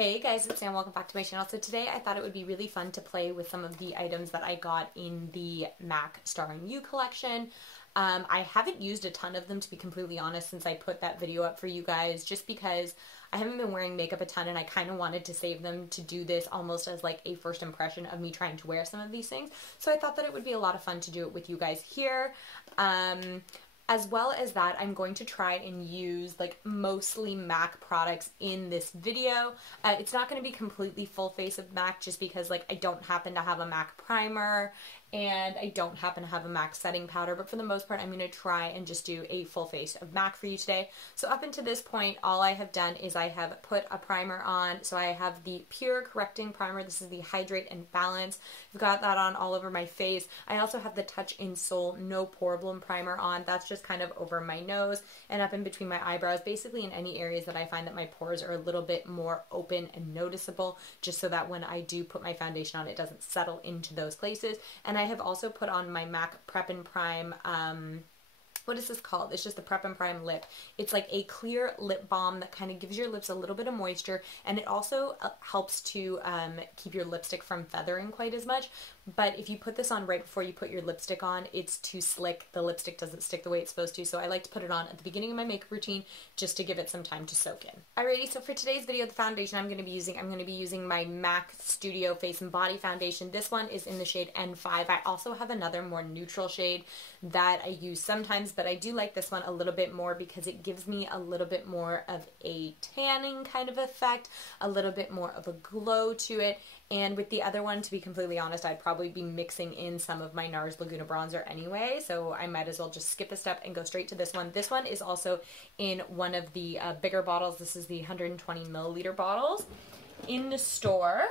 Hey guys, it's Sam. Welcome back to my channel. So today I thought it would be really fun to play with some of the items that I got in the MAC Starring You collection. I haven't used a ton of them, to be completely honest, since I put that video up for you guys, just because I haven't been wearing makeup a ton and I kind of wanted to save them to do this almost as like a first impression of me trying to wear some of these things. So I thought that it would be a lot of fun to do it with you guys here. As well as that, I'm going to try and use like mostly MAC products in this video. It's not going to be completely full face of MAC just because like I don't happen to have a MAC primer and I don't happen to have a MAC setting powder, but for the most part I'm going to try and just do a full face of MAC for you today. So up until this point, all I have done is I have put a primer on. So I have the Pure Correcting Primer. This is the Hydrate and Balance. I've got that on all over my face. I also have the Touch in Soul No Poreblem Primer on. That's just kind of over my nose and up in between my eyebrows, basically in any areas that I find that my pores are a little bit more open and noticeable, just so that when I do put my foundation on, it doesn't settle into those places. And I have also put on my MAC Prep and Prime, what is this called? It's just the Prep and Prime lip. It's like a clear lip balm that kind of gives your lips a little bit of moisture, and it also helps to keep your lipstick from feathering quite as much. But if you put this on right before you put your lipstick on, it's too slick. The lipstick doesn't stick the way it's supposed to, so I like to put it on at the beginning of my makeup routine just to give it some time to soak in. Alrighty, so for today's video, the foundation I'm going to be using my MAC Studio Face and Body Foundation. This one is in the shade N5. I also have another more neutral shade that I use sometimes, but I do like this one a little bit more because it gives me a little bit more of a tanning kind of effect, a little bit more of a glow to it. And with the other one, to be completely honest, I'd probably be mixing in some of my NARS Laguna bronzer anyway, so I might as well just skip a step and go straight to this one. This one is also in one of the bigger bottles. This is the 120 milliliter bottles. In the store,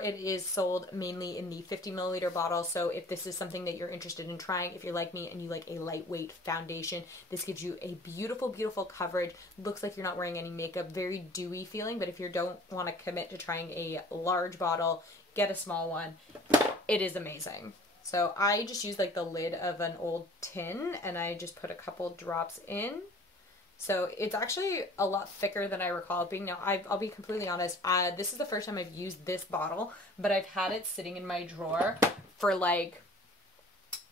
it is sold mainly in the 50 milliliter bottle, so if this is something that you're interested in trying, if you're like me and you like a lightweight foundation, this gives you a beautiful, beautiful coverage. Looks like you're not wearing any makeup, very dewy feeling, but if you don't want to commit to trying a large bottle, get a small one. It is amazing. So I just use like the lid of an old tin and I just put a couple drops in. So it's actually a lot thicker than I recall it being. Now, I'll be completely honest, this is the first time I've used this bottle, but I've had it sitting in my drawer for like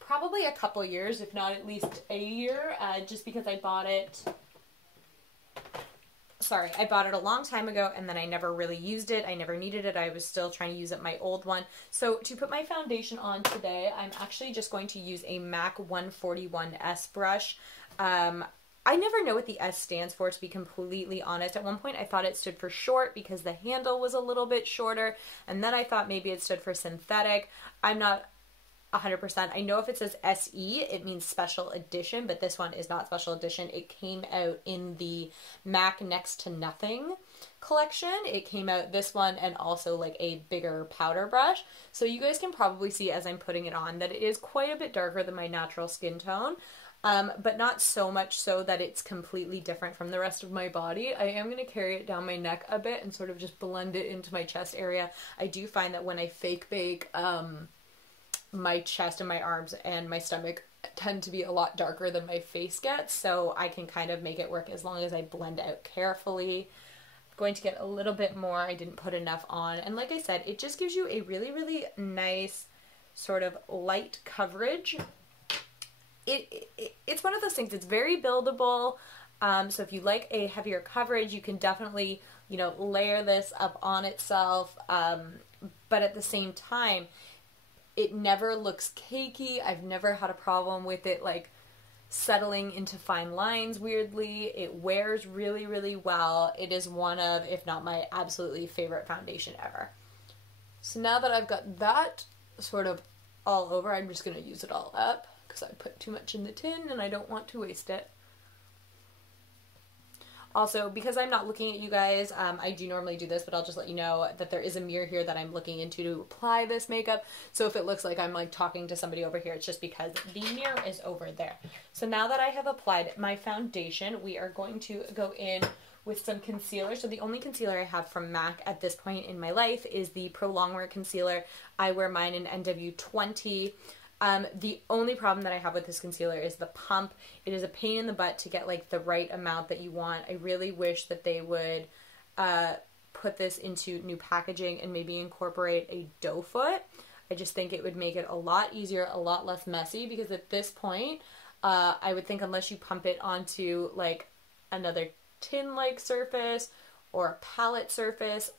probably a couple years, if not at least a year, just because I bought it, I bought it a long time ago and then I never really used it. I never needed it. I was still trying to use up my old one. So to put my foundation on today, I'm actually just going to use a MAC 141S brush. I never know what the S stands for, to be completely honest. At one point I thought it stood for short because the handle was a little bit shorter, and then I thought maybe it stood for synthetic. I'm not 100%. I know if it says SE, it means special edition, but this one is not special edition. It came out in the MAC Next to Nothing collection. It came out this one and also like a bigger powder brush. So you guys can probably see as I'm putting it on that it is quite a bit darker than my natural skin tone. But not so much so that it's completely different from the rest of my body. I am going to carry it down my neck a bit and sort of just blend it into my chest area. I do find that when I fake bake, my chest and my arms and my stomach tend to be a lot darker than my face gets, so I can kind of make it work as long as I blend out carefully. I'm going to get a little bit more. I didn't put enough on, and like I said, it just gives you a really, really nice sort of light coverage. It's one of those things, it's very buildable, so if you like a heavier coverage, you can definitely, you know, layer this up on itself, but at the same time, it never looks cakey. I've never had a problem with it, like, settling into fine lines weirdly. It wears really, really well. It is one of, if not my absolutely favorite foundation ever. So now that I've got that sort of all over, I'm just going to use it all up, because I put too much in the tin and I don't want to waste it. Also, because I'm not looking at you guys, I do normally do this, but I'll just let you know that there is a mirror here that I'm looking into to apply this makeup. So if it looks like I'm like talking to somebody over here, it's just because the mirror is over there. So now that I have applied my foundation, we are going to go in with some concealer. So the only concealer I have from MAC at this point in my life is the Pro Longwear concealer. I wear mine in NW20. The only problem that I have with this concealer is the pump. It is a pain in the butt to get like the right amount that you want. I really wish that they would put this into new packaging and maybe incorporate a doe foot. I just think it would make it a lot easier, a lot less messy, because at this point, I would think unless you pump it onto like another tin-like surface or a palette surface,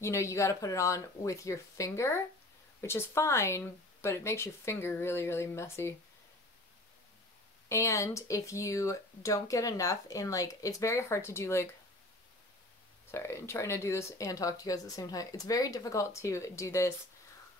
you know, you got to put it on with your finger, which is fine, but it makes your finger really, really messy. And if you don't get enough in, like, it's very hard to do, like, sorry, I'm trying to do this and talk to you guys at the same time. It's very difficult to do this.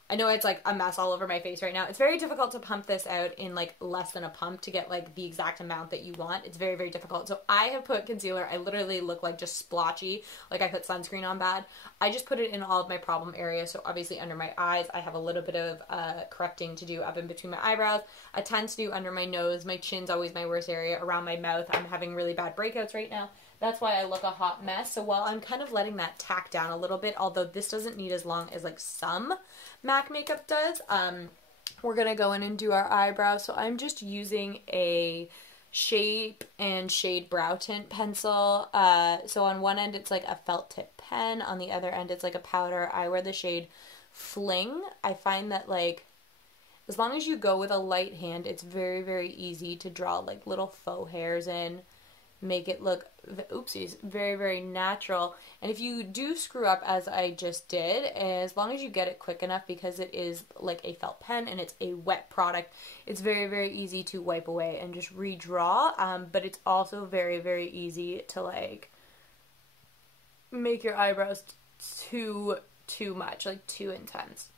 I know it's like a mess all over my face right now. It's very difficult to pump this out in like less than a pump to get like the exact amount that you want. It's very, very difficult. So I have put concealer. I literally look like just splotchy, like I put sunscreen on bad. I just put it in all of my problem areas. So obviously under my eyes, I have a little bit of correcting to do up in between my eyebrows, a ton to do under my nose. My chin's always my worst area. Around my mouth, I'm having really bad breakouts right now. That's why I look a hot mess. So while I'm kind of letting that tack down a little bit, although this doesn't need as long as like some MAC makeup does, we're going to go in and do our eyebrows. So I'm just using a Shape and Shade Brow Tint pencil. So on one end it's like a felt tip pen. On the other end it's like a powder. I wear the shade Fling. I find that like as long as you go with a light hand, it's very, very easy to draw like little faux hairs in. Make it look, oopsies, very, very natural. And if you do screw up as I just did, as long as you get it quick enough, because it is like a felt pen and it's a wet product, it's very, very easy to wipe away and just redraw. But it's also very, very easy to like make your eyebrows too much, like too intense.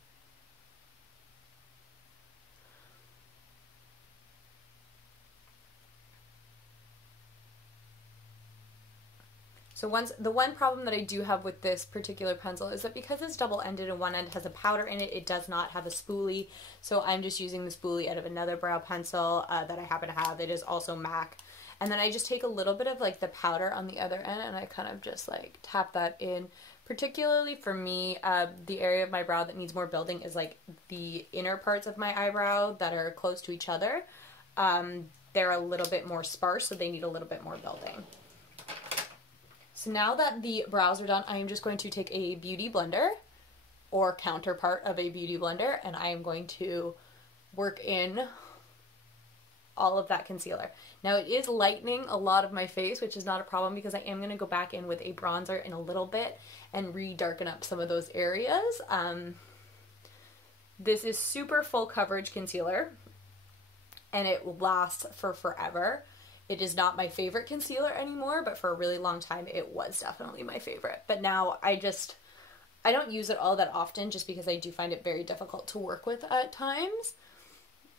So the one problem that I do have with this particular pencil is that because it's double-ended and one end has a powder in it, it does not have a spoolie. So I'm just using the spoolie out of another brow pencil that I happen to have. It is also MAC. And then I just take a little bit of like the powder on the other end and I kind of just like tap that in. Particularly for me, the area of my brow that needs more building is like the inner parts of my eyebrow that are close to each other. They're a little bit more sparse, so they need a little bit more building. So now that the brows are done, I am just going to take a beauty blender or counterpart of a beauty blender and I am going to work in all of that concealer. Now it is lightening a lot of my face, which is not a problem because I am going to go back in with a bronzer in a little bit and re-darken up some of those areas. This is super full coverage concealer and it lasts for forever. It is not my favorite concealer anymore, but for a really long time it was definitely my favorite. But now I don't use it all that often just because I do find it very difficult to work with at times.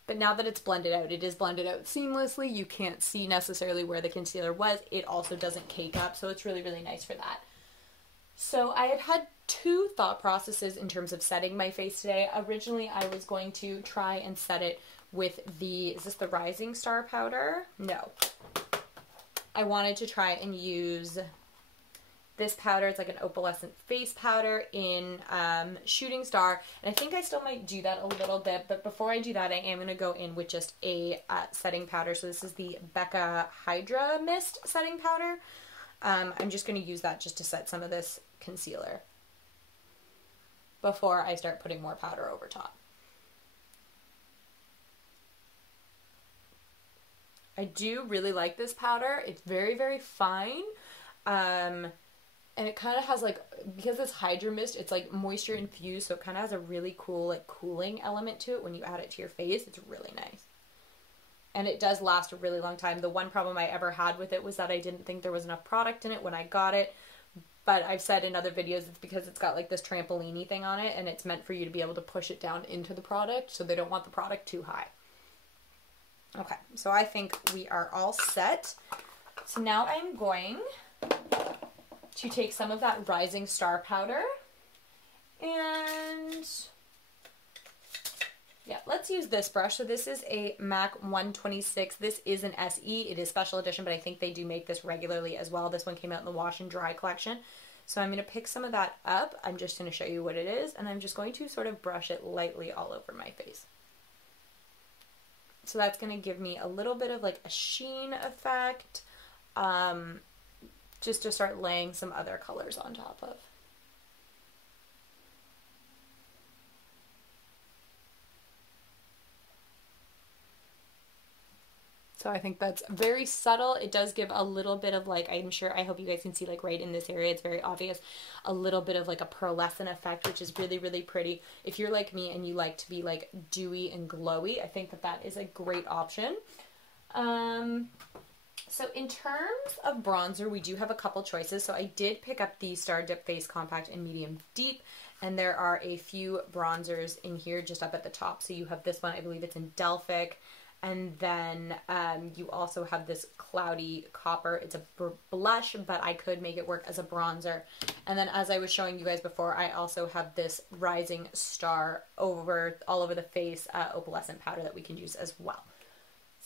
But now that it's blended out, it is blended out seamlessly. You can't see necessarily where the concealer was. It also doesn't cake up, so it's really, really nice for that. So I had two thought processes in terms of setting my face today. Originally, I was going to try and set it with the, is this the Rising Star powder? No. I wanted to try and use this powder. It's like an opalescent face powder in Shooting Star. And I think I still might do that a little bit. But before I do that, I am going to go in with just a setting powder. So this is the Becca Hydra-Mist setting powder. I'm just going to use that just to set some of this concealer before I start putting more powder over top. I do really like this powder. It's very, very fine. And it kind of has like, because it's Hydra-Mist, it's like moisture infused, so it kind of has a really cool like cooling element to it when you add it to your face. It's really nice. And it does last a really long time. The one problem I ever had with it was that I didn't think there was enough product in it when I got it. But I've said in other videos it's because it's got like this trampoline-y thing on it and it's meant for you to be able to push it down into the product, so they don't want the product too high. Okay, so I think we are all set. So now I'm going to take some of that Rising Star powder and yeah, let's use this brush. So this is a MAC 126. This is an SE. It is special edition, but I think they do make this regularly as well. This one came out in the Wash and Dry collection. So I'm going to pick some of that up. I'm just going to show you what it is, and I'm just going to sort of brush it lightly all over my face. So that's going to give me a little bit of like a sheen effect, just to start laying some other colors on top of. So I think that's very subtle. It does give a little bit of like, I hope you guys can see like right in this area, it's very obvious, a little bit of like a pearlescent effect, which is really, really pretty. If you're like me and you like to be like dewy and glowy, I think that that is a great option. So in terms of bronzer, we do have a couple choices. So I did pick up the Star Dip Face Compact in Medium Deep, and there are a few bronzers in here just up at the top. So you have this one, I believe it's in Delphic. And then you also have this Cloudy Copper. It's a blush, but I could make it work as a bronzer. And then as I was showing you guys before, I also have this Rising Star all over the face opalescent powder that we can use as well.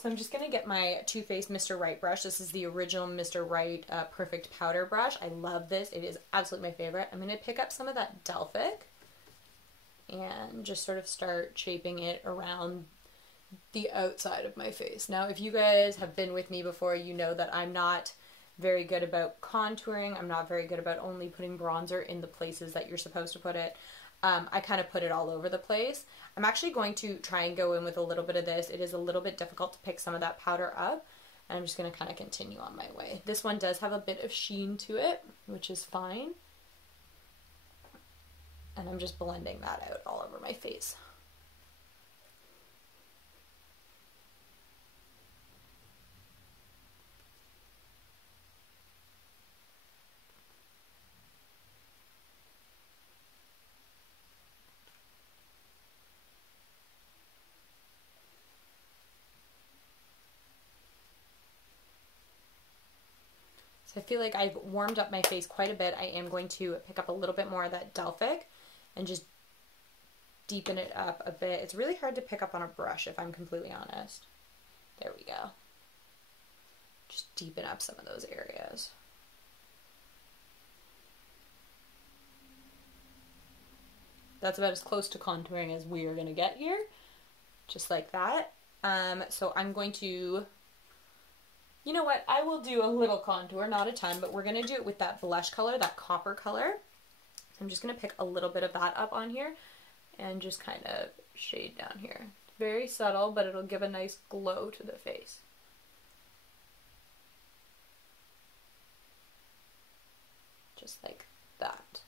So I'm just going to get my Too Faced Mr. Right brush. This is the original Mr. Right Perfect Powder brush. I love this. It is absolutely my favorite. I'm going to pick up some of that Delphic and just sort of start shaping it around the outside of my face. Now, if you guys have been with me before, you know that I'm not very good about contouring. I'm not very good about only putting bronzer in the places that you're supposed to put it. I kind of put it all over the place. I'm actually going to try and go in with a little bit of this. It is a little bit difficult to pick some of that powder up, and I'm just going to kind of continue on my way. This one does have a bit of sheen to it, which is fine. And I'm just blending that out all over my face. I feel like I've warmed up my face quite a bit. I am going to pick up a little bit more of that Delphic and just deepen it up a bit. It's really hard to pick up on a brush, if I'm completely honest. There we go. Just deepen up some of those areas. That's about as close to contouring as we are going to get here. Just like that. So I'm going to... You know what, I will do a little contour, not a ton, but we're going to do it with that blush color, that copper color. So I'm just going to pick a little bit of that up on here and just kind of shade down here. Very subtle, but it'll give a nice glow to the face. Just like that.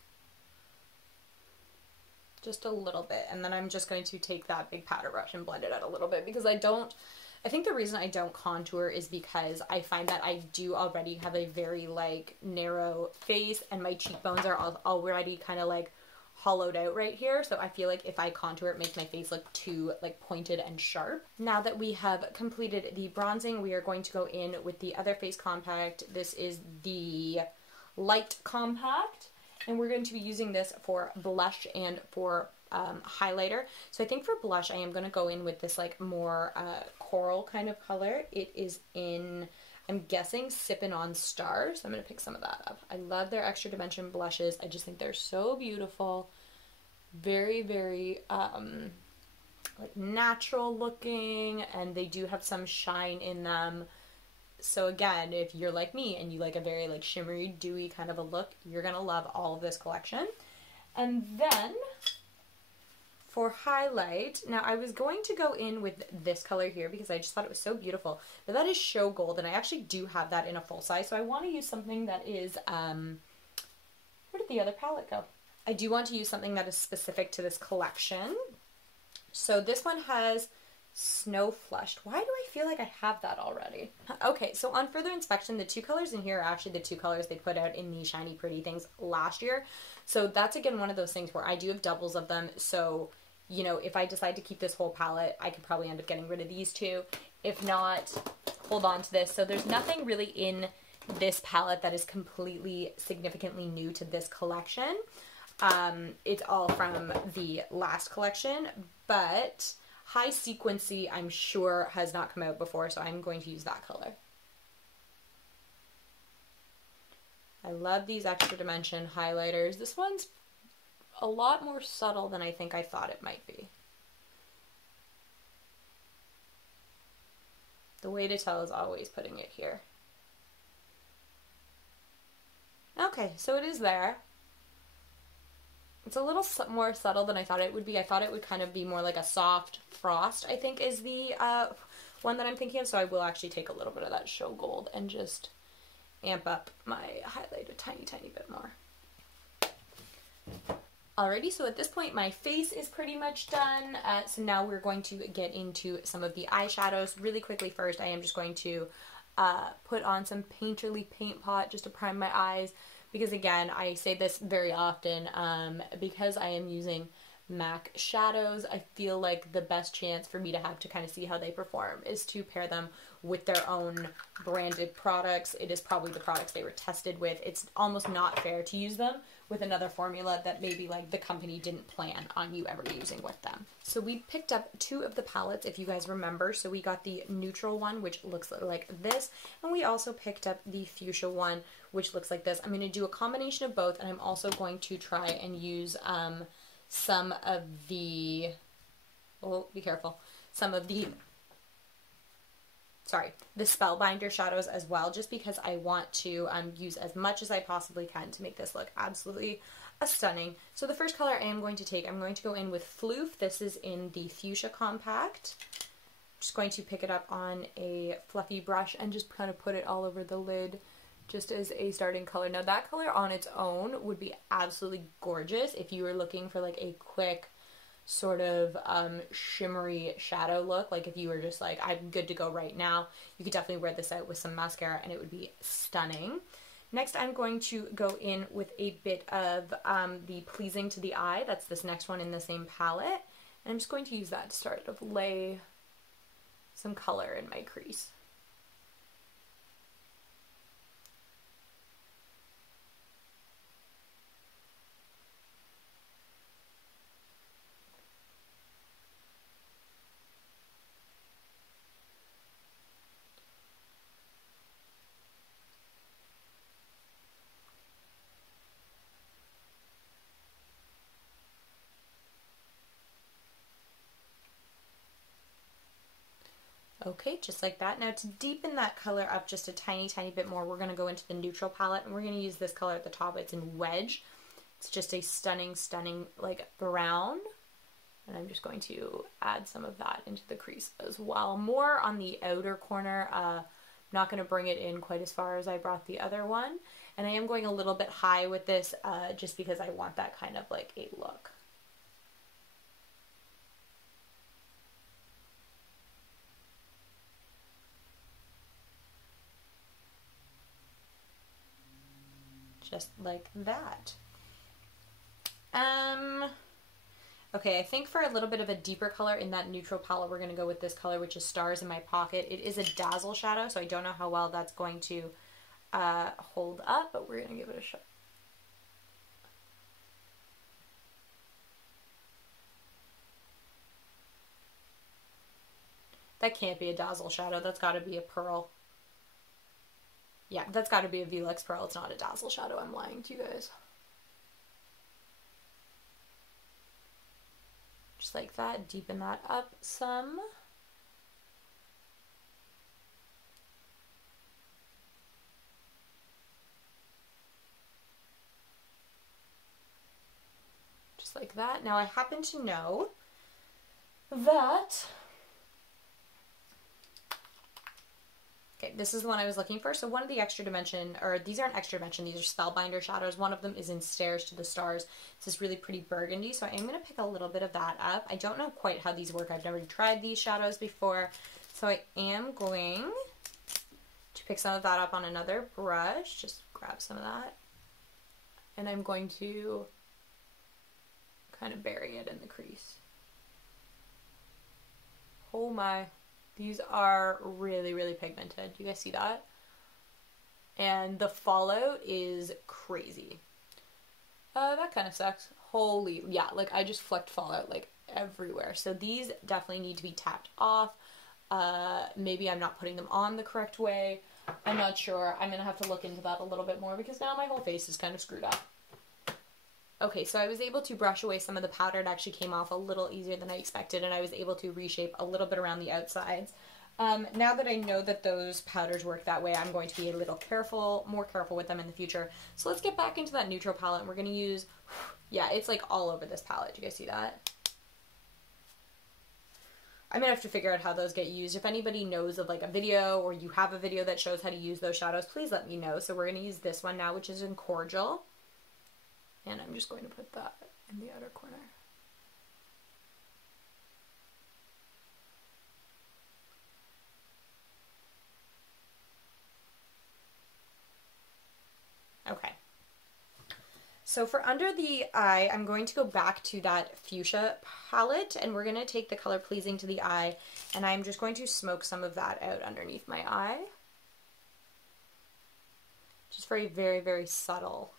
Just a little bit, and then I'm just going to take that big powder brush and blend it out a little bit because I think the reason I don't contour is because I find that I do already have a very like narrow face and my cheekbones are already kind of like hollowed out right here. So I feel like if I contour, it makes my face look too like pointed and sharp. Now that we have completed the bronzing, we are going to go in with the other face compact. This is the Light Compact, and we're going to be using this for blush and for highlighter. So I think for blush, I am going to go in with this like more coral kind of color. It is in, I'm guessing, Sippin' on Stars. So I'm going to pick some of that up. I love their Extra Dimension blushes. I just think they're so beautiful. Very, very like natural looking, and they do have some shine in them. So again, if you're like me and you like a very like shimmery, dewy kind of a look, you're going to love all of this collection. And then for highlight, now I was going to go in with this color here because I just thought it was so beautiful, but that is Show Gold, and I actually do have that in a full size, so I want to use something that is, where did the other palette go? I do want to use something that is specific to this collection. So this one has Snow Flushed. Why do I feel like I have that already? Okay, so on further inspection, the two colors in here are actually the two colors they put out in the Shiny Pretty Things last year. So that's, again, one of those things where I do have doubles of them, so you know, if I decide to keep this whole palette, I could probably end up getting rid of these two. If not, hold on to this. So there's nothing really in this palette that is completely significantly new to this collection. It's all from the last collection, but High Sequency, I'm sure, has not come out before, so I'm going to use that color. I love these extra dimension highlighters. This one's a lot more subtle than I think I thought it might be. The way to tell is always putting it here. Okay, so it is there. It's a little more subtle than I thought it would be. I thought it would kind of be more like a soft frost, I think is the one that I'm thinking of. So I will actually take a little bit of that show gold and just amp up my highlight a tiny, tiny bit more. Alrighty, so at this point my face is pretty much done. So now we're going to get into some of the eyeshadows. Really quickly first, I am just going to put on some Painterly Paint Pot just to prime my eyes. Because again, I say this very often, because I am using MAC shadows, I feel like the best chance for me to have to kind of see how they perform is to pair them with their own branded products. It is probably the products they were tested with. It's almost not fair to use them with another formula that maybe like the company didn't plan on you ever using with them. So we picked up 2 of the palettes, if you guys remember. So we got the neutral one, which looks like this, and we also picked up the fuchsia one, which looks like this. I'm going to do a combination of both, and I'm also going to try and use some of the, oh, be careful, some of the, the Spellbinder Shadows as well, just because I want to use as much as I possibly can to make this look absolutely stunning. So the first color I am going to take, I'm going to go in with Floof. This is in the Fuchsia Compact. I'm just going to pick it up on a fluffy brush and just kind of put it all over the lid just as a starting color. Now that color on its own would be absolutely gorgeous if you were looking for like a quick sort of shimmery shadow look. Like if you were just like, I'm good to go right now, you could definitely wear this out with some mascara and it would be stunning. Next, I'm going to go in with a bit of the Pleasing to the Eye. That's this next one in the same palette. And I'm just going to use that to start to lay some color in my crease. Okay, just like that. Now to deepen that color up just a tiny, tiny bit more, we're going to go into the neutral palette and we're going to use this color at the top. It's in Wedge. It's just a stunning, stunning like brown. And I'm just going to add some of that into the crease as well. More on the outer corner. Not going to bring it in quite as far as I brought the other one. And I am going a little bit high with this just because I want that kind of like a look. Just like that. Okay, I think for a little bit of a deeper color in that neutral palette, we're going to go with this color, which is Stars in My Pocket. It is a dazzle shadow, so I don't know how well that's going to hold up, but we're going to give it a shot. That can't be a dazzle shadow. That's got to be a pearl. Yeah, that's got to be a Velux Pearl. It's not a dazzle shadow. I'm lying to you guys. Just like that. Deepen that up some. Just like that. Now I happen to know that... Okay, this is the one I was looking for. So one of the extra dimension, or these aren't extra dimension, these are Spellbinder Shadows. One of them is in Stairs to the Stars. It's this really pretty burgundy, so I am going to pick a little bit of that up. I don't know quite how these work. I've never tried these shadows before. So I am going to pick some of that up on another brush. Just grab some of that. And I'm going to kind of bury it in the crease. Oh my... These are really, really pigmented. You guys see that? And the fallout is crazy. That kind of sucks. Holy, yeah, like I just flecked fallout like everywhere. So these definitely need to be tapped off. Maybe I'm not putting them on the correct way. I'm not sure. I'm going to have to look into that a little bit more because now my whole face is kind of screwed up. Okay, so I was able to brush away some of the powder. It actually came off a little easier than I expected, and I was able to reshape a little bit around the outsides. Now that I know that those powders work that way, I'm going to be a little more careful with them in the future. So let's get back into that neutral palette, and we're going to use, yeah, it's like all over this palette. Do you guys see that? I'm going to have to figure out how those get used. If anybody knows of like a video or you have a video that shows how to use those shadows, please let me know. So we're going to use this one now, which is in Cordial. And I'm just going to put that in the outer corner. Okay. So for under the eye, I'm going to go back to that Fuchsia palette, and we're going to take the color Pleasing to the Eye, and I'm just going to smoke some of that out underneath my eye. Just very, very, very subtle.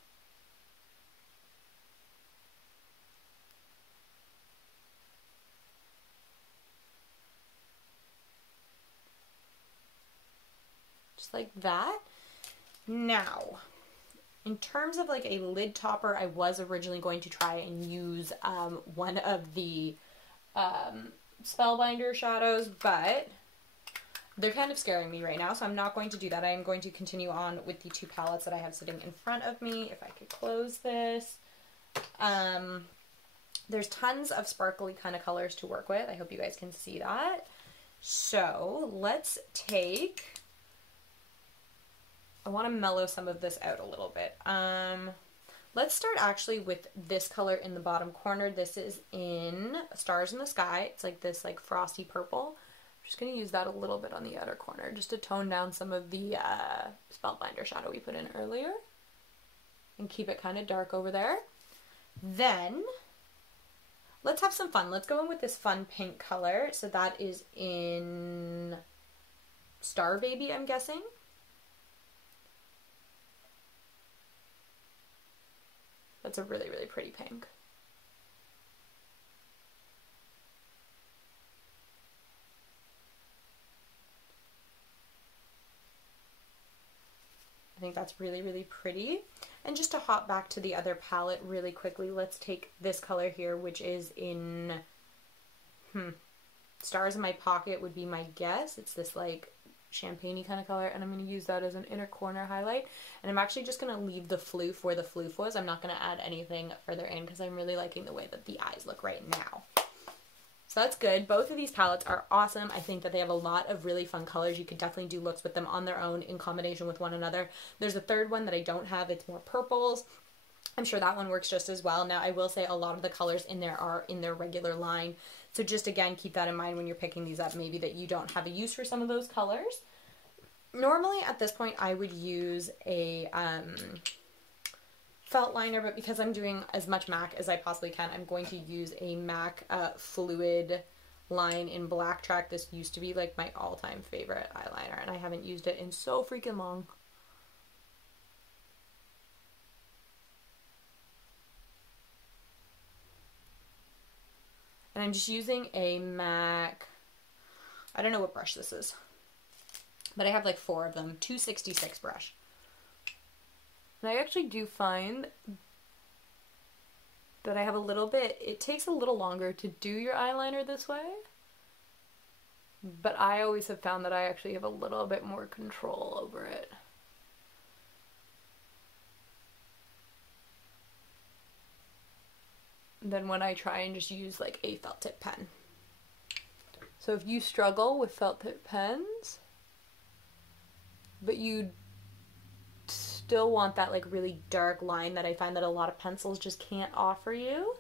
Just like that. Now, in terms of like a lid topper, I was originally going to try and use one of the Spellbinder Shadows, but they're kind of scaring me right now, so I'm not going to do that. I am going to continue on with the two palettes that I have sitting in front of me. If I could close this. There's tons of sparkly kind of colors to work with. I hope you guys can see that. So let's take... I want to mellow some of this out a little bit. Let's start actually with this color in the bottom corner. This is in Stars in the Sky. It's like this like frosty purple. I'm just going to use that a little bit on the outer corner just to tone down some of the Spellbinder shadow we put in earlier. And keep it kind of dark over there. Then, let's have some fun. Let's go in with this fun pink color. So that is in Star Baby, I'm guessing. That's a really, really pretty pink. I think that's really, really pretty. And just to hop back to the other palette really quickly, let's take this color here, which is in, Stars in My Pocket would be my guess. It's this like champagne-y kind of color, and I'm going to use that as an inner corner highlight. And I'm actually just going to leave the floof where the floof was. I'm not going to add anything further in because I'm really liking the way that the eyes look right now. So that's good. Both of these palettes are awesome. I think that they have a lot of really fun colors. You could definitely do looks with them on their own in combination with one another. There's a third one that I don't have. It's more purples. I'm sure that one works just as well. Now, I will say a lot of the colors in there are in their regular line. So just, again, keep that in mind when you're picking these up. Maybe that you don't have a use for some of those colors. Normally, at this point, I would use a felt liner, but because I'm doing as much MAC as I possibly can, I'm going to use a MAC Fluidline in Blacktrack. This used to be like my all-time favorite eyeliner, and I haven't used it in so freaking long. And I'm just using a MAC, I don't know what brush this is, but I have like 4 of them, 266 brush. And I actually do find that I have a little bit, it takes a little longer to do your eyeliner this way, but I always have found that I actually have a little bit more control over it. Than when I try and just use like a felt tip pen. So if you struggle with felt tip pens, but you still want that like really dark line that I find that a lot of pencils just can't offer you,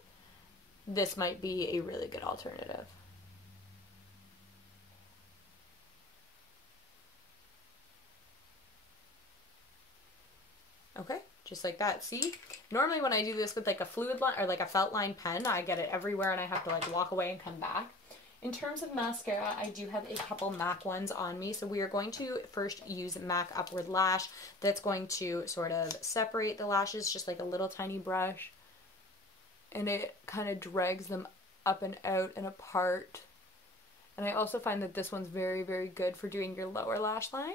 this might be a really good alternative. Okay, just like that. See? Normally when I do this with like a fluid line or like a felt line pen, I get it everywhere and I have to like walk away and come back. In terms of mascara, I do have a couple MAC ones on me. So we are going to first use MAC Upward Lash. That's going to sort of separate the lashes, just like a little tiny brush. And it kind of drags them up and out and apart. And I also find that this one's very, very good for doing your lower lash line.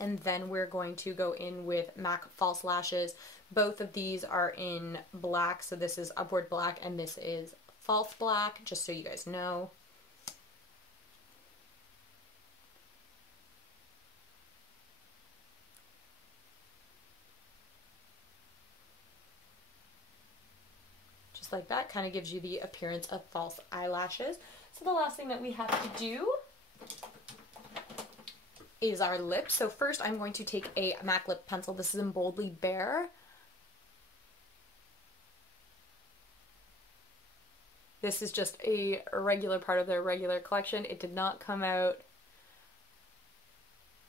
and then we're going to go in with MAC False Lashes. Both of these are in black, so this is Upward Black and this is False Black, just so you guys know. Just like that, kind of gives you the appearance of false eyelashes. So the last thing that we have to do is our lips. So first I'm going to take a MAC lip pencil. This is in Boldly Bare. This is just a regular part of their regular collection. It did not come out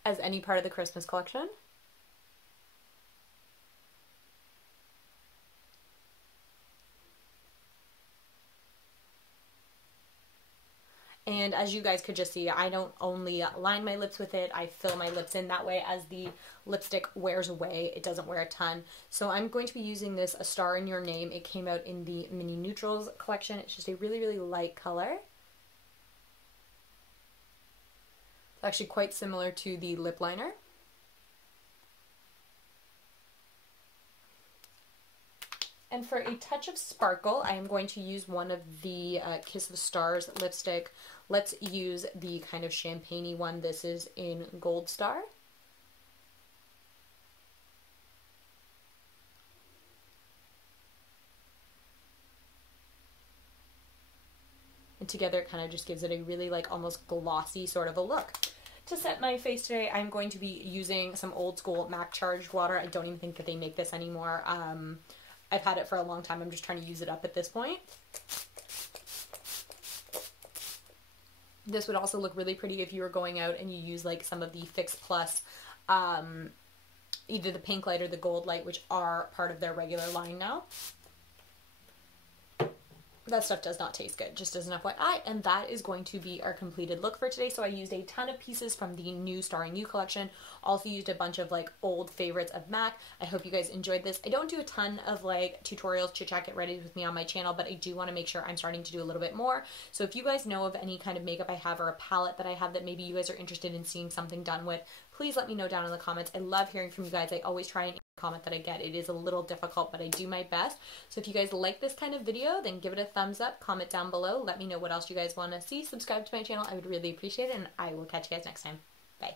as any part of the Christmas collection. And as you guys could just see, I don't only line my lips with it, I fill my lips in. That way, as the lipstick wears away, it doesn't wear a ton. So I'm going to be using this A Star in Your Name. It came out in the Mini Neutrals collection. It's just a really, really light color. It's actually quite similar to the lip liner. And for a touch of sparkle, I am going to use one of the Kiss of Stars lipstick. Let's use the kind of champagne-y one. This is in Gold Star. And together it kind of just gives it a really like almost glossy sort of a look. To set my face today, I'm going to be using some old school MAC Charged Water. I don't even think that they make this anymore. I've had it for a long time. I'm just trying to use it up at this point. This would also look really pretty if you were going out and you use like some of the Fix Plus, either the pink light or the gold light, which are part of their regular line now. That stuff does not taste good, just as an FYI, and that is going to be our completed look for today. So I used a ton of pieces from the new Starring You collection, also used a bunch of like old favorites of MAC. I hope you guys enjoyed this. I don't do a ton of like tutorials, chit chat, get ready with me on my channel, but I do want to make sure I'm starting to do a little bit more. So if you guys know of any kind of makeup I have or a palette that I have that maybe you guys are interested in seeing something done with, please let me know down in the comments. I love hearing from you guys. I always try and comment that I get. It is a little difficult, but I do my best. So if you guys like this kind of video, then give it a thumbs up, comment down below, let me know what else you guys want to see, subscribe to my channel. I would really appreciate it, and I will catch you guys next time. Bye.